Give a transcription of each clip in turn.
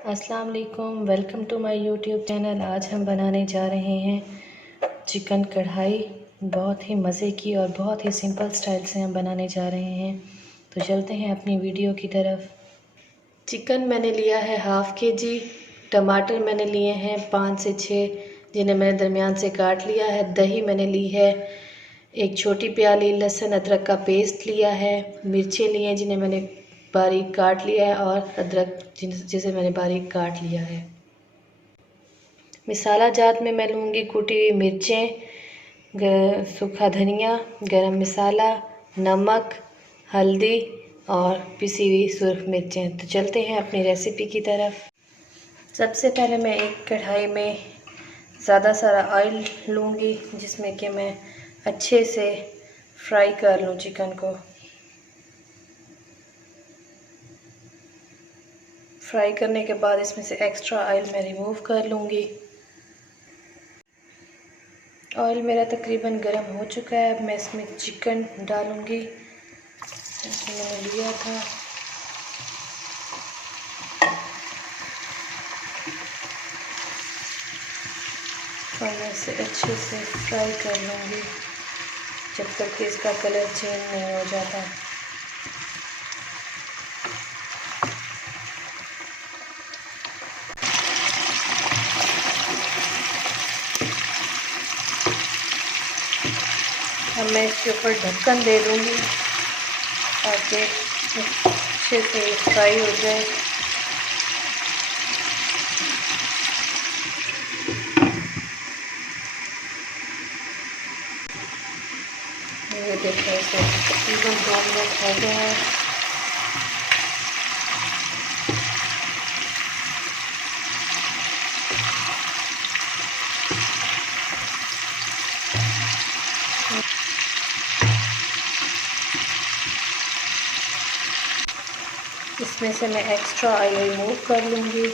अस्सलाम वालेकुम, welcome to my YouTube channel. आज हम बनाने जा रहे हैं चिकन कढ़ाई। बहुत ही मज़े की और बहुत ही सिंपल स्टाइल से हम बनाने जा रहे हैं। तो चलते हैं अपनी वीडियो की तरफ। चिकन मैंने लिया है हाफ़ kg। टमाटर मैंने लिए हैं 5 से 6, जिन्हें मैंने दरमियान से काट लिया है। दही मैंने ली है 1 छोटी प्याली। लहसुन अदरक का पेस्ट लिया है। मिर्चें लिए हैं जिन्हें मैंने बारीक काट लिया है, और अदरक जिसे मैंने बारीक काट लिया है। मसाला जात में मैं लूँगी कुटी हुई मिर्चें, सूखा धनिया, गरम मसाला, नमक, हल्दी और पिसी हुई सुरख मिर्चें। तो चलते हैं अपनी रेसिपी की तरफ। सबसे पहले मैं एक कढ़ाई में ज़्यादा सारा ऑयल लूँगी, जिसमें कि मैं अच्छे से फ्राई कर लूँ चिकन को। फ्राई करने के बाद इसमें से एक्स्ट्रा ऑयल मैं रिमूव कर लूँगी। ऑयल मेरा तकरीबन गर्म हो चुका है। अब मैं इसमें चिकन डालूँगी जैसे मैंने लिया था। और मैं इसे अच्छे से फ्राई कर लूँगी जब तक कि इसका कलर चेंज नहीं हो जाता। अब मैं इसके ऊपर ढक्कन दे दूँगी ताकि अच्छे से फ्राई हो जाए। ये देखो, इसे तकरीबन 2 मिनट हो गए हैं। इसमें से मैं एक्स्ट्रा ऑयल रिमूव कर लूँगी।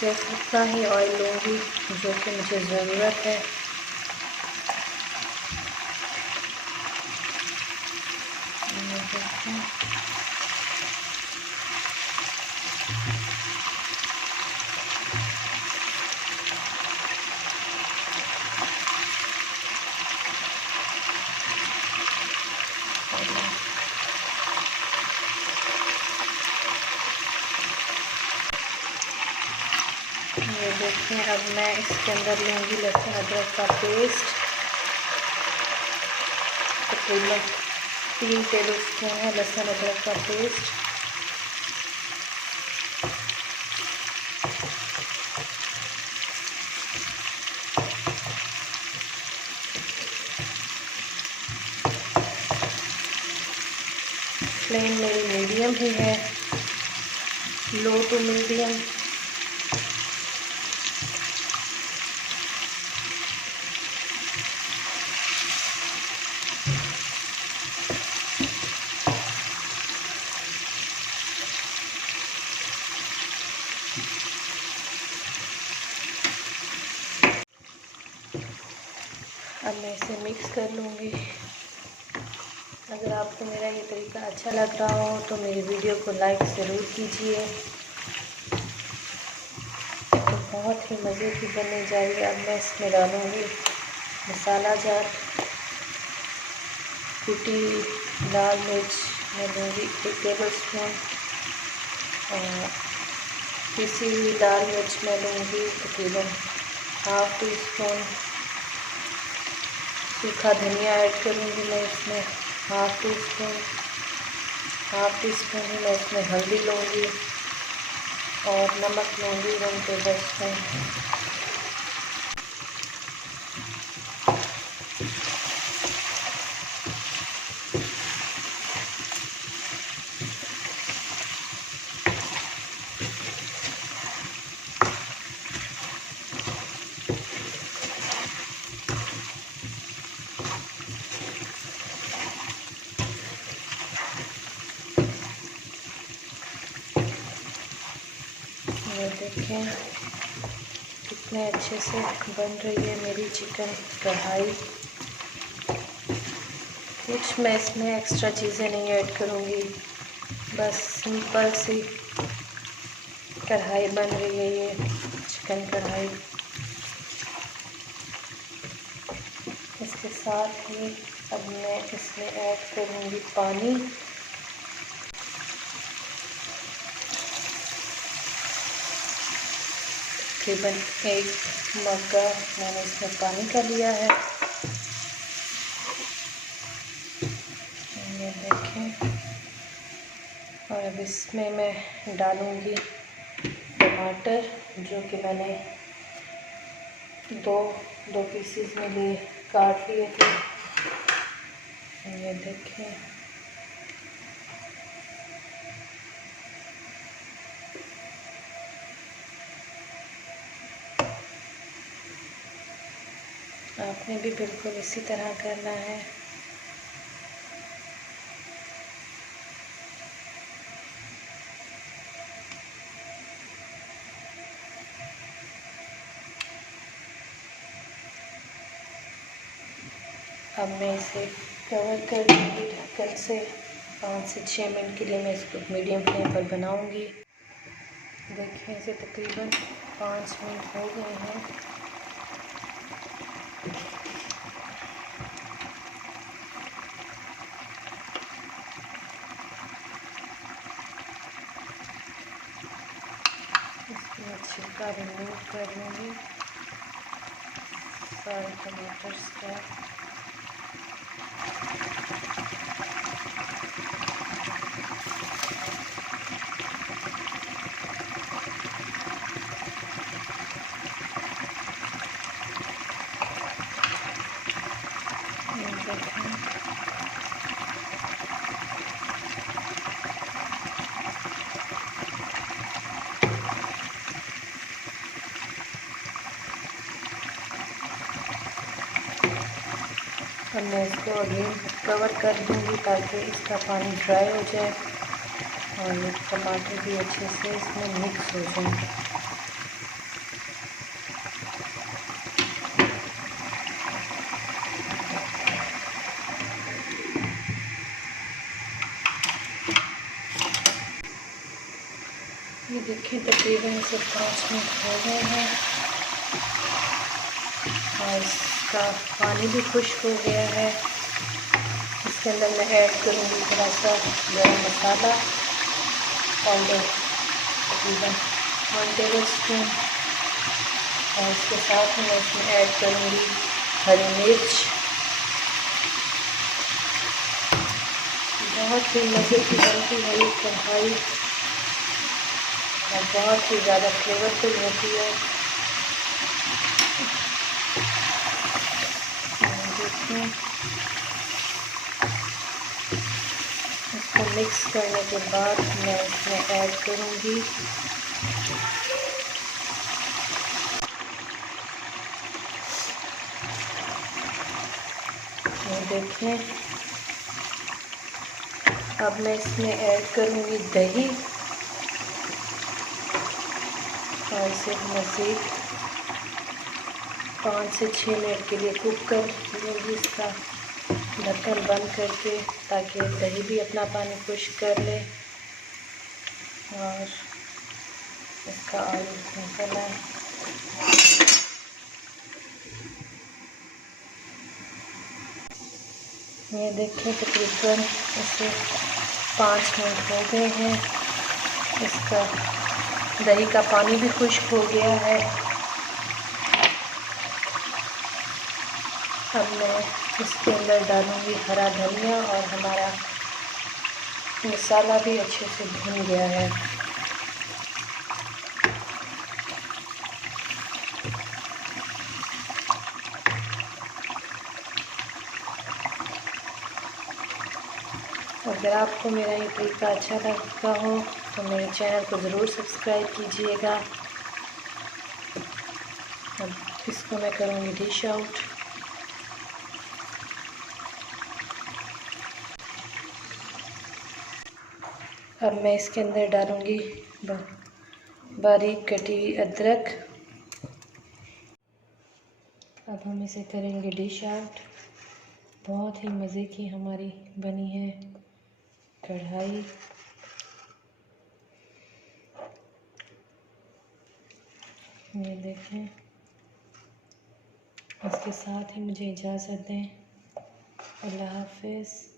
सिर्फ उतना ही ऑयल लूँगी जो कि मुझे ज़रूरत है। ये देखें, अब मैं इसके अंदर लूँगी लहसुन अदरक का पेस्ट। तकरीबन 3 टेबल स्पून है लहसुन अदरक का पेस्ट। फ्लेम मेरी मीडियम ही है, लो टू मीडियम। अब मैं इसे मिक्स कर लूँगी। अगर आपको मेरा ये तरीका अच्छा लग रहा हो तो मेरी वीडियो को लाइक ज़रूर कीजिए। तो बहुत ही मज़े की बनने जा रही है। अब मैं इसमें डालूँगी मसाला जात, कुटी लाल मिर्च मैं लूँगी 1 टेबल स्पून, और पिसी हुई लाल मिर्च मैं लूँगी तकरीबन ½ टी स्पून। सूखा धनिया ऐड करूँगी मैं इसमें ½ टी स्पून। ½ टी स्पून ही मैं इसमें हल्दी लूँगी, और नमक लूँगी 1 टेबल स्पून। ये देखें कितने अच्छे से बन रही है मेरी चिकन कढ़ाई। कुछ मैं इसमें एक्स्ट्रा चीज़ें नहीं ऐड करूँगी, बस सिंपल सी कढ़ाई बन रही है, ये चिकन कढ़ाई। इसके साथ ही अब मैं इसमें ऐड करूँगी पानी। तकरीबन 1 मग्गा मैंने इसमें पानी का लिया है। ये देखें। और अब इसमें मैं डालूँगी टमाटर, जो कि मैंने दो पीसीस में लिए काट लिए थे। ये देखें। आपने भी बिल्कुल इसी तरह करना है। अब मैं इसे कवर कर दूँगी ढक्कन से। 5 से 6 मिनट के लिए मैं इसको मीडियम फ्लेम पर बनाऊँगी। देखिए, इसे तकरीबन 5 मिनट हो गए हैं। इसको मैं छिलका रिमूव कर लूँगी सारे टमाटर का। अब मैं इसको अगेन कवर कर दूँगी ताकि इसका पानी ड्राई हो जाए और ये टमाटर भी अच्छे से इसमें मिक्स हो जाए। ये देखिए, तकरीबन इसे 5 मिनट हो गए हैं और इसका पानी भी खुश्क हो गया है। इसके अंदर मैं ऐड करूँगी थोड़ा सा गरम मसाला पाउडर, तकरीबन 1 टेबल स्पून। और इसके साथ मैं इसमें ऐड करूँगी हरी मिर्च। बहुत ही मज़े की बनती है ये कढ़ाई और बहुत ही ज़्यादा फ्लेवरफुल होती है। देखिए, इसको मिक्स करने के बाद मैं इसमें ऐड करूँगी ये देखें। अब मैं इसमें ऐड करूँगी दही और इसे मज़ीद 5 से 6 मिनट के लिए कुक कर लूँगी, इसका ढक्कन बंद करके, ताकि दही भी अपना पानी खुश्क कर ले और इसका ऑयल निकल आए। ये देखिए, तकरीबन इसे 5 मिनट हो गए हैं। इसका दही का पानी भी खुश्क हो गया है। अब मैं इसके अंदर डालूँगी हरा धनिया और हमारा मसाला भी अच्छे से भुन गया है। अगर आपको मेरा ये तरीका अच्छा लगता हो तो मेरे चैनल को ज़रूर सब्सक्राइब कीजिएगा। अब इसको मैं करूँगी डिश आउट। अब मैं इसके अंदर डालूँगी बारीक कटी हुई अदरक। अब हम इसे करेंगे डिश आउट। बहुत ही मज़े की हमारी बनी है कढ़ाई ये देखें, इसके साथ ही मुझे इजाज़त दें। अल्लाह हाफ़िज़।